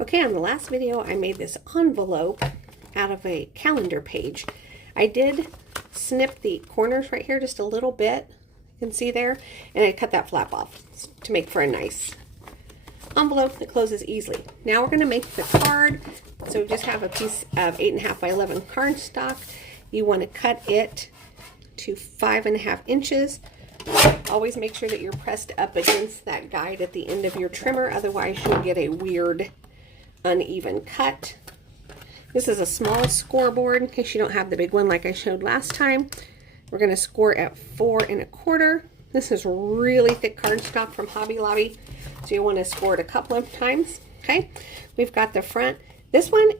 Okay, on the last video, I made this envelope out of a calendar page. I did snip the corners right here just a little bit, you can see there, and I cut that flap off to make for a nice envelope that closes easily. Now we're going to make the card. So we just have a piece of 8.5 by 11 cardstock. You want to cut it to 5.5 inches. Always make sure that you're pressed up against that guide at the end of your trimmer, otherwise you'll get a weird uneven cut. This is a small scoreboard in case you don't have the big one like I showed last time. We're going to score at 4 1/4. This is really thick cardstock from Hobby Lobby, so you want to score it a couple of times. Okay, we've got the front. This one,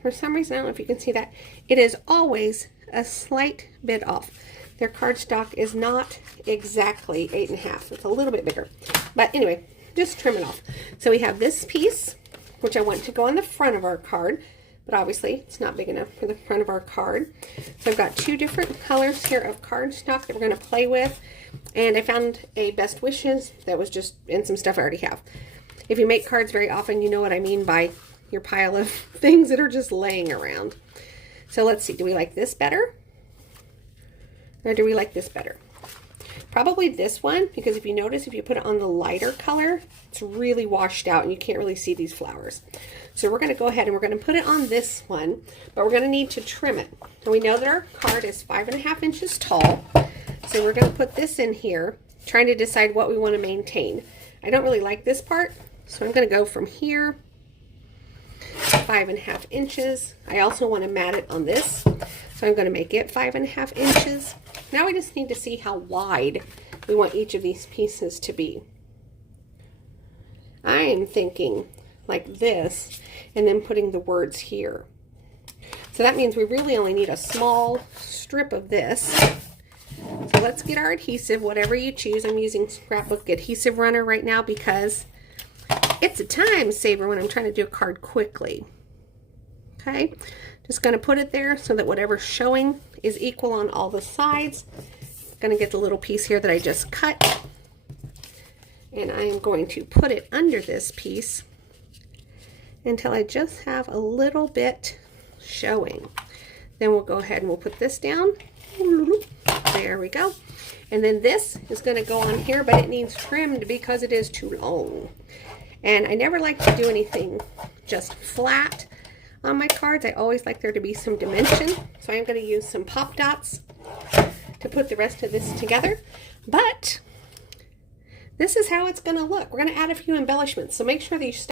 for some reason, I don't know if you can see that, it is always a slight bit off. Their cardstock is not exactly 8.5. It's a little bit bigger. But anyway, just trim it off. So we have this piece, which I want to go on the front of our card, but obviously it's not big enough for the front of our card. So I've got 2 different colors here of cardstock that we're going to play with. And I found a Best Wishes that was just in some stuff I already have. If you make cards very often, you know what I mean by your pile of things that are just laying around. So let's see, do we like this better? Or do we like this better? Probably this one, because if you notice, if you put it on the lighter color, it's really washed out and you can't really see these flowers. So we're going to go ahead and we're going to put it on this one, but we're going to need to trim it. And we know that our card is 5.5 inches tall. So we're going to put this in here, trying to decide what we want to maintain. I don't really like this part, so I'm going to go from here 5.5 inches. I also want to mat it on this, so I'm going to make it 5.5 inches. Now we just need to see how wide we want each of these pieces to be. I am thinking like this, and then putting the words here. So that means we really only need a small strip of this. So let's get our adhesive, whatever you choose. I'm using Scrapbook Adhesive Runner right now because it's a time saver when I'm trying to do a card quickly. Okay, just going to put it there so that whatever's showing is equal on all the sides. Going to get the little piece here that I just cut, and I am going to put it under this piece until I just have a little bit showing. Then we'll go ahead and we'll put this down. There we go. And then this is going to go on here, but it needs trimmed because it is too long. And I never like to do anything just flat on my cards. I always like there to be some dimension. So I'm going to use some pop dots to put the rest of this together. But this is how it's going to look. We're going to add a few embellishments. So make sure that you